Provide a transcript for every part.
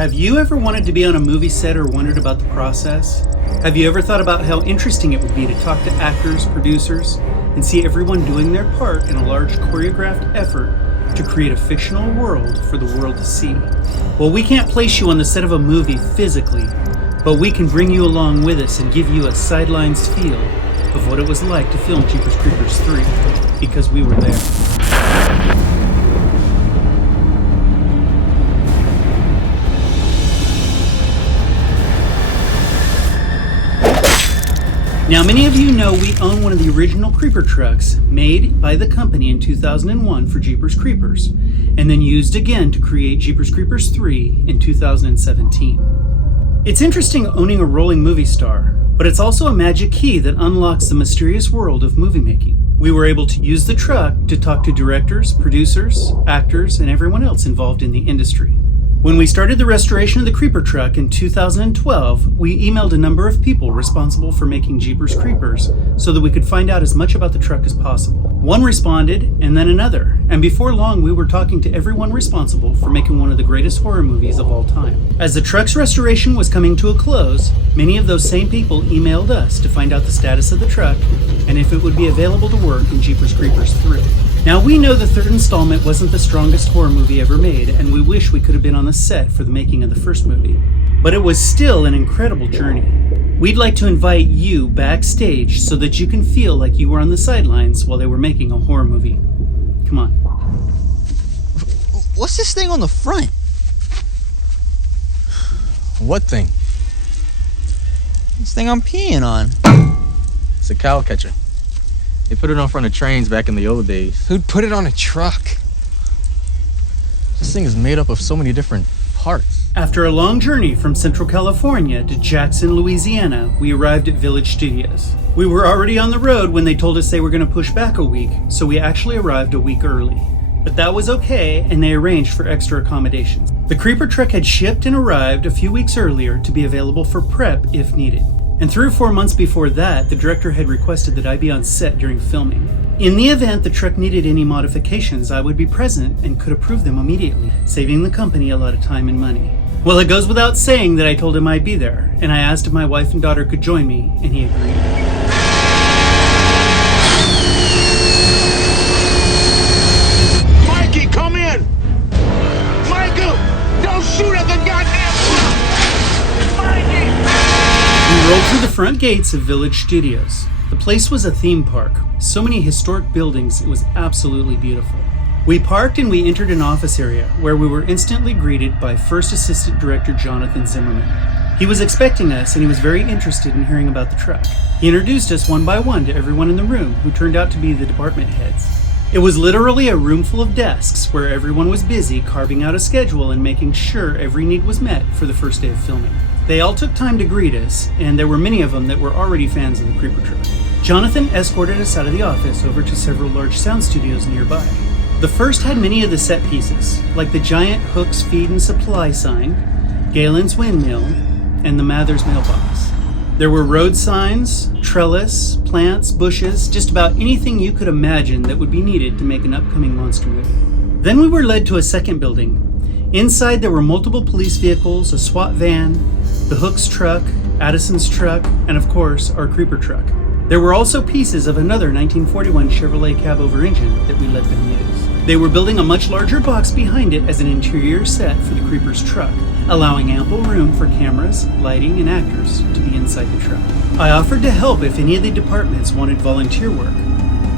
Have you ever wanted to be on a movie set or wondered about the process? Have you ever thought about how interesting it would be to talk to actors, producers, and see everyone doing their part in a large choreographed effort to create a fictional world for the world to see? Well, we can't place you on the set of a movie physically, but we can bring you along with us and give you a sidelines feel of what it was like to film Jeepers Creepers 3, because we were there. Now, many of you know we own one of the original Creeper trucks made by the company in 2001 for Jeepers Creepers, and then used again to create Jeepers Creepers 3 in 2017. It's interesting owning a rolling movie star, but it's also a magic key that unlocks the mysterious world of movie making. We were able to use the truck to talk to directors, producers, actors, and everyone else involved in the industry. When we started the restoration of the Creeper truck in 2012, we emailed a number of people responsible for making Jeepers Creepers so that we could find out as much about the truck as possible. One responded, and then another, and before long we were talking to everyone responsible for making one of the greatest horror movies of all time. As the truck's restoration was coming to a close, many of those same people emailed us to find out the status of the truck and if it would be available to work in Jeepers Creepers 3. Now, we know the third installment wasn't the strongest horror movie ever made, and we wish we could have been on the set for the making of the first movie. But it was still an incredible journey. We'd like to invite you backstage so that you can feel like you were on the sidelines while they were making a horror movie. Come on. What's this thing on the front? What thing? This thing I'm peeing on. It's a cow catcher. They put it on front of trains back in the old days. Who'd put it on a truck? This thing is made up of so many different parts. After a long journey from Central California to Jackson, Louisiana, we arrived at Village Studios. We were already on the road when they told us they were going to push back a week, so we actually arrived a week early. But that was okay, and they arranged for extra accommodations. The Creeper truck had shipped and arrived a few weeks earlier to be available for prep if needed. And 3 or 4 months before that, the director had requested that I be on set during filming. In the event the truck needed any modifications, I would be present and could approve them immediately, saving the company a lot of time and money. Well, it goes without saying that I told him I'd be there, and I asked if my wife and daughter could join me, and he agreed. Mikey, come in! Michael, don't shoot at the goddamn truck! Mikey! We rolled through the front gates of Village Studios. The place was a theme park. So many historic buildings, it was absolutely beautiful. We parked and we entered an office area where we were instantly greeted by First Assistant Director Jonathan Zimmerman. He was expecting us and he was very interested in hearing about the truck. He introduced us one by one to everyone in the room, who turned out to be the department heads. It was literally a room full of desks where everyone was busy carving out a schedule and making sure every need was met for the first day of filming. They all took time to greet us, and there were many of them that were already fans of the Creeper truck. Jonathan escorted us out of the office over to several large sound studios nearby. The first had many of the set pieces, like the giant Hooks Feed and Supply sign, Galen's Windmill, and the Mather's Mailbox. There were road signs, trellis, plants, bushes, just about anything you could imagine that would be needed to make an upcoming monster movie. Then we were led to a second building. Inside there were multiple police vehicles, a SWAT van, the Hooks truck, Addison's truck, and of course, our Creeper truck. There were also pieces of another 1941 Chevrolet cab-over engine that we let them use. They were building a much larger box behind it as an interior set for the Creeper's truck, allowing ample room for cameras, lighting, and actors to be inside the truck. I offered to help if any of the departments wanted volunteer work.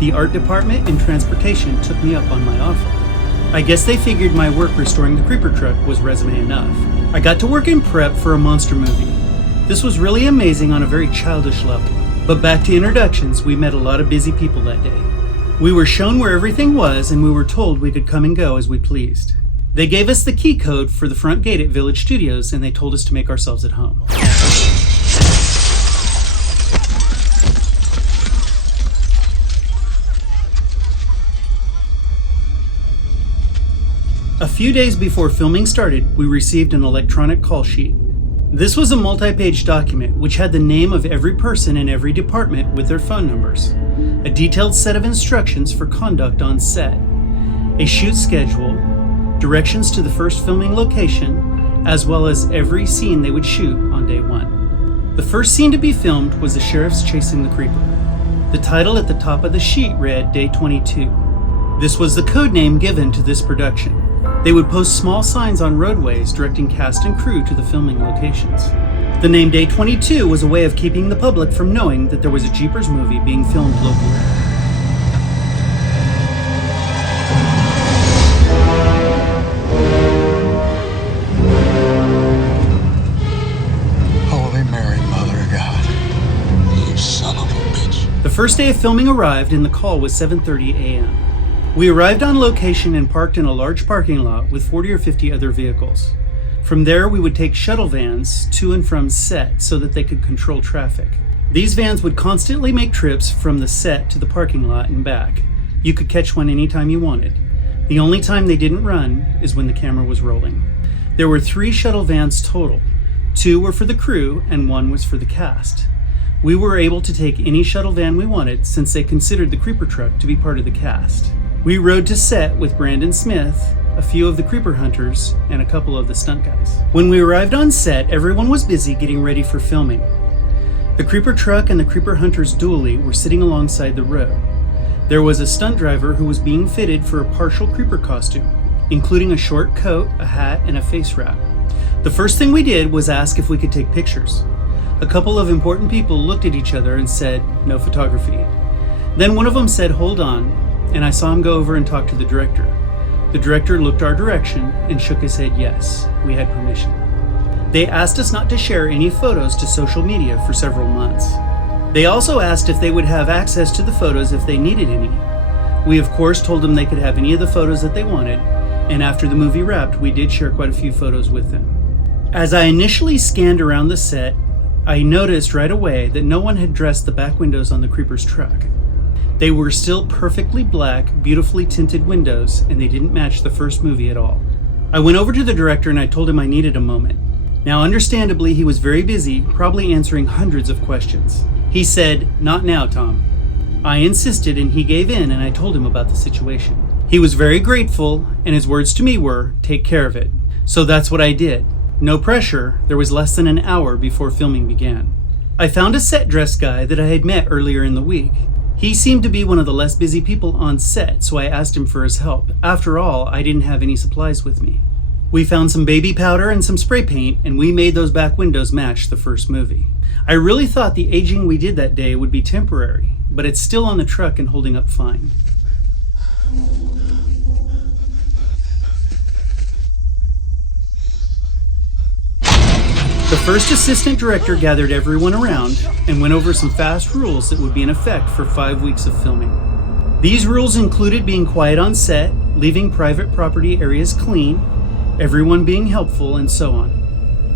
The art department and transportation took me up on my offer. I guess they figured my work restoring the Creeper truck was resume enough. I got to work in prep for a monster movie. This was really amazing on a very childish level. But back to introductions, we met a lot of busy people that day. We were shown where everything was, and we were told we could come and go as we pleased. They gave us the key code for the front gate at Village Studios, and they told us to make ourselves at home. A few days before filming started, we received an electronic call sheet. This was a multi-page document which had the name of every person in every department with their phone numbers, a detailed set of instructions for conduct on set, a shoot schedule, directions to the first filming location, as well as every scene they would shoot on day one. The first scene to be filmed was the sheriffs chasing the creeper. The title at the top of the sheet read Day 22. This was the code name given to this production. They would post small signs on roadways directing cast and crew to the filming locations. The name Day 22 was a way of keeping the public from knowing that there was a Jeepers movie being filmed locally. Holy Mary, Mother of God. You son of a bitch. The first day of filming arrived and the call was 7:30 a.m. We arrived on location and parked in a large parking lot with 40 or 50 other vehicles. From there, we would take shuttle vans to and from set so that they could control traffic. These vans would constantly make trips from the set to the parking lot and back. You could catch one anytime you wanted. The only time they didn't run is when the camera was rolling. There were 3 shuttle vans total. 2 were for the crew and 1 was for the cast. We were able to take any shuttle van we wanted since they considered the creeper truck to be part of the cast. We rode to set with Brandon Smith, a few of the creeper hunters, and a couple of the stunt guys. When we arrived on set, everyone was busy getting ready for filming. The creeper truck and the creeper hunters dually were sitting alongside the road. There was a stunt driver who was being fitted for a partial creeper costume, including a short coat, a hat, and a face wrap. The first thing we did was ask if we could take pictures. A couple of important people looked at each other and said, "No photography." Then one of them said, "Hold on," and I saw him go over and talk to the director. The director looked our direction and shook his head yes, we had permission. They asked us not to share any photos to social media for several months. They also asked if they would have access to the photos if they needed any. We of course told them they could have any of the photos that they wanted, and after the movie wrapped, we did share quite a few photos with them. As I initially scanned around the set, I noticed right away that no one had dressed the back windows on the creeper's truck. They were still perfectly black, beautifully tinted windows, and they didn't match the first movie at all. I went over to the director and I told him I needed a moment. Now, understandably, he was very busy, probably answering hundreds of questions. He said, "Not now, Tom." I insisted and he gave in, and I told him about the situation. He was very grateful, and his words to me were, "Take care of it." So that's what I did. No pressure. There was less than an hour before filming began. I found a set dress guy that I had met earlier in the week. He seemed to be one of the less busy people on set, so I asked him for his help. After all, I didn't have any supplies with me. We found some baby powder and some spray paint, and we made those back windows match the first movie. I really thought the aging we did that day would be temporary, but it's still on the truck and holding up fine. The first assistant director gathered everyone around and went over some fast rules that would be in effect for 5 weeks of filming. These rules included being quiet on set, leaving private property areas clean, everyone being helpful, and so on.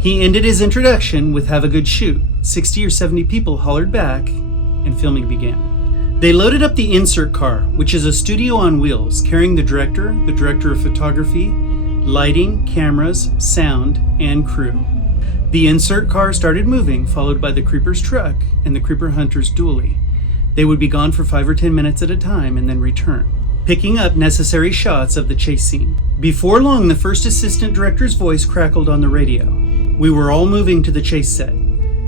He ended his introduction with "Have a good shoot." 60 or 70 people hollered back, and filming began. They loaded up the insert car, which is a studio on wheels, carrying the director of photography, lighting, cameras, sound, and crew. The insert car started moving, followed by the creeper's truck and the creeper hunter's dually. They would be gone for 5 or 10 minutes at a time and then return, picking up necessary shots of the chase scene. Before long, the first assistant director's voice crackled on the radio. We were all moving to the chase set.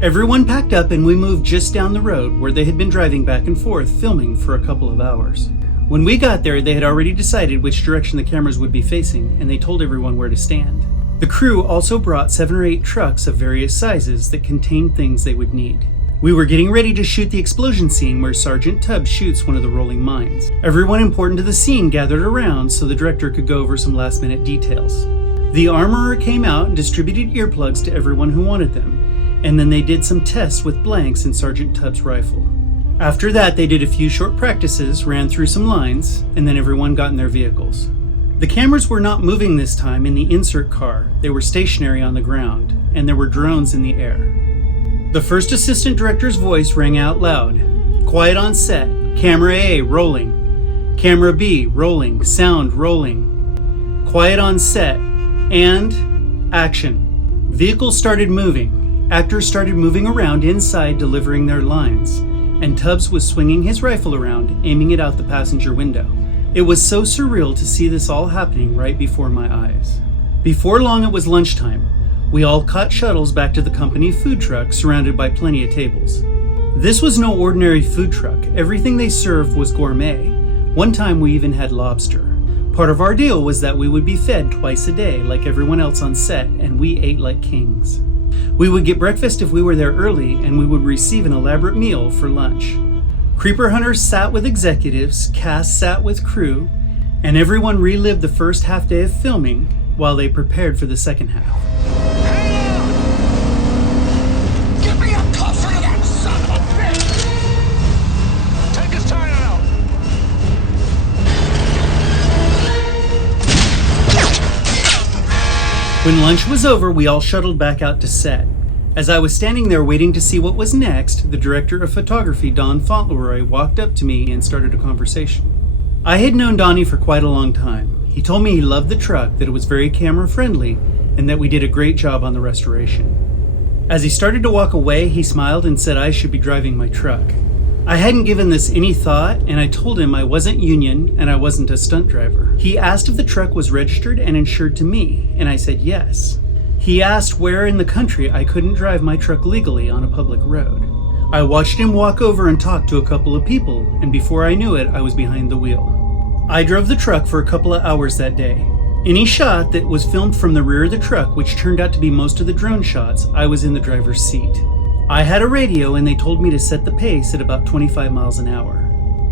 Everyone packed up and we moved just down the road where they had been driving back and forth filming for a couple of hours. When we got there, they had already decided which direction the cameras would be facing, and they told everyone where to stand. The crew also brought 7 or 8 trucks of various sizes that contained things they would need. We were getting ready to shoot the explosion scene where Sergeant Tubbs shoots one of the rolling mines. Everyone important to the scene gathered around so the director could go over some last-minute details. The armorer came out and distributed earplugs to everyone who wanted them, and then they did some tests with blanks in Sergeant Tubbs' rifle. After that, they did a few short practices, ran through some lines, and then everyone got in their vehicles. The cameras were not moving this time in the insert car. They were stationary on the ground, and there were drones in the air. The first assistant director's voice rang out loud. "Quiet on set. Camera A, rolling. Camera B, rolling. Sound, rolling. Quiet on set. And action." Vehicles started moving. Actors started moving around inside delivering their lines, and Tubbs was swinging his rifle around, aiming it out the passenger window. It was so surreal to see this all happening right before my eyes. Before long, it was lunchtime. We all caught shuttles back to the company food truck, surrounded by plenty of tables. This was no ordinary food truck. Everything they served was gourmet. One time we even had lobster. Part of our deal was that we would be fed twice a day like everyone else on set, and we ate like kings. We would get breakfast if we were there early, and we would receive an elaborate meal for lunch. Creeper hunters sat with executives, cast sat with crew, and everyone relived the first half day of filming while they prepared for the second half. Give me a coffin of that son of a bitch! Take his tire out! When lunch was over, we all shuttled back out to set. As I was standing there waiting to see what was next, the director of photography, Don Fauntleroy, walked up to me and started a conversation. I had known Donnie for quite a long time. He told me he loved the truck, that it was very camera friendly, and that we did a great job on the restoration. As he started to walk away, he smiled and said I should be driving my truck. I hadn't given this any thought, and I told him I wasn't union and I wasn't a stunt driver. He asked if the truck was registered and insured to me, and I said yes. He asked where in the country I couldn't drive my truck legally on a public road. I watched him walk over and talk to a couple of people, and before I knew it, I was behind the wheel. I drove the truck for a couple of hours that day. Any shot that was filmed from the rear of the truck, which turned out to be most of the drone shots, I was in the driver's seat. I had a radio and they told me to set the pace at about 25 miles an hour.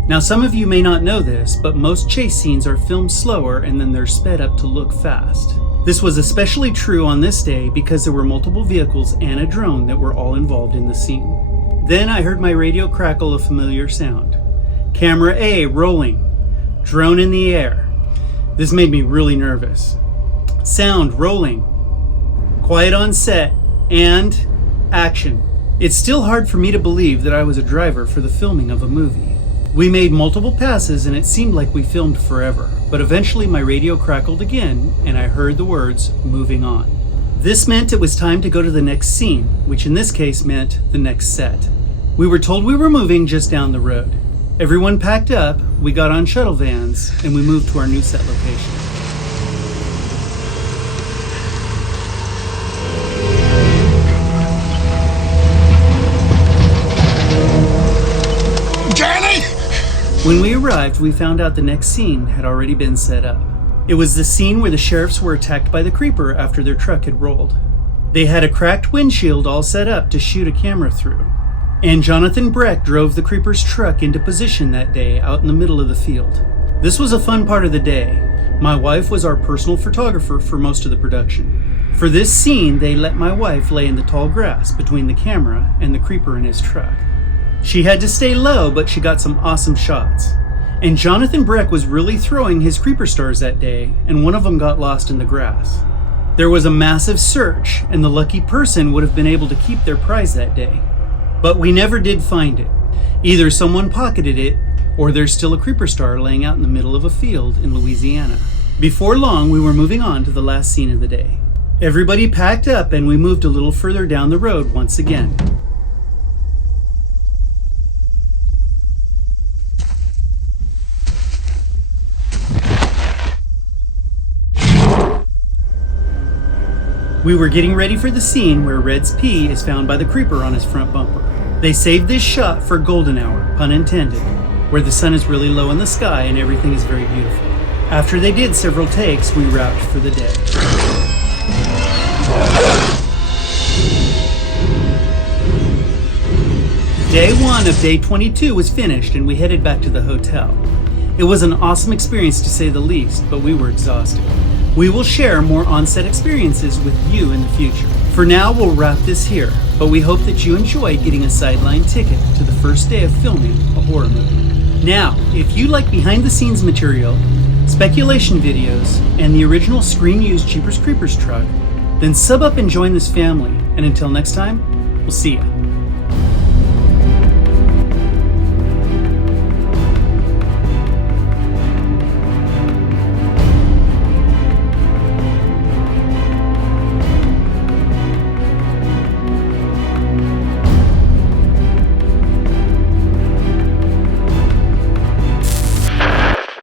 Now some of you may not know this, but most chase scenes are filmed slower and then they're sped up to look fast. This was especially true on this day because there were multiple vehicles and a drone that were all involved in the scene. Then I heard my radio crackle a familiar sound. Camera A rolling. Drone in the air. This made me really nervous. Sound rolling. Quiet on set. And action. It's still hard for me to believe that I was a driver for the filming of a movie. We made multiple passes and it seemed like we filmed forever, but eventually my radio crackled again and I heard the words, "moving on." This meant it was time to go to the next scene, which in this case meant the next set. We were told we were moving just down the road. Everyone packed up, we got on shuttle vans, and we moved to our new set location. Danny! When we arrived, we found out the next scene had already been set up. It was the scene where the sheriffs were attacked by the creeper after their truck had rolled. They had a cracked windshield all set up to shoot a camera through. And Jonathan Breck drove the creeper's truck into position that day out in the middle of the field. This was a fun part of the day. My wife was our personal photographer for most of the production. For this scene, they let my wife lay in the tall grass between the camera and the creeper in his truck. She had to stay low, but she got some awesome shots. And Jonathan Breck was really throwing his creeper stars that day, and one of them got lost in the grass. There was a massive search, and the lucky person would have been able to keep their prize that day. But we never did find it. Either someone pocketed it, or there's still a creeper star laying out in the middle of a field in Louisiana. Before long, we were moving on to the last scene of the day. Everybody packed up and we moved a little further down the road once again. We were getting ready for the scene where Red's pee is found by the creeper on his front bumper. They saved this shot for golden hour, pun intended, where the sun is really low in the sky and everything is very beautiful. After they did several takes, we wrapped for the day. Day 1 of day 22 was finished and we headed back to the hotel. It was an awesome experience to say the least, but we were exhausted. We will share more on-set experiences with you in the future. For now, we'll wrap this here, but we hope that you enjoyed getting a sideline ticket to the first day of filming a horror movie. Now, if you like behind-the-scenes material, speculation videos, and the original Screen Used Jeepers Creepers truck, then sub up and join this family. And until next time, we'll see ya.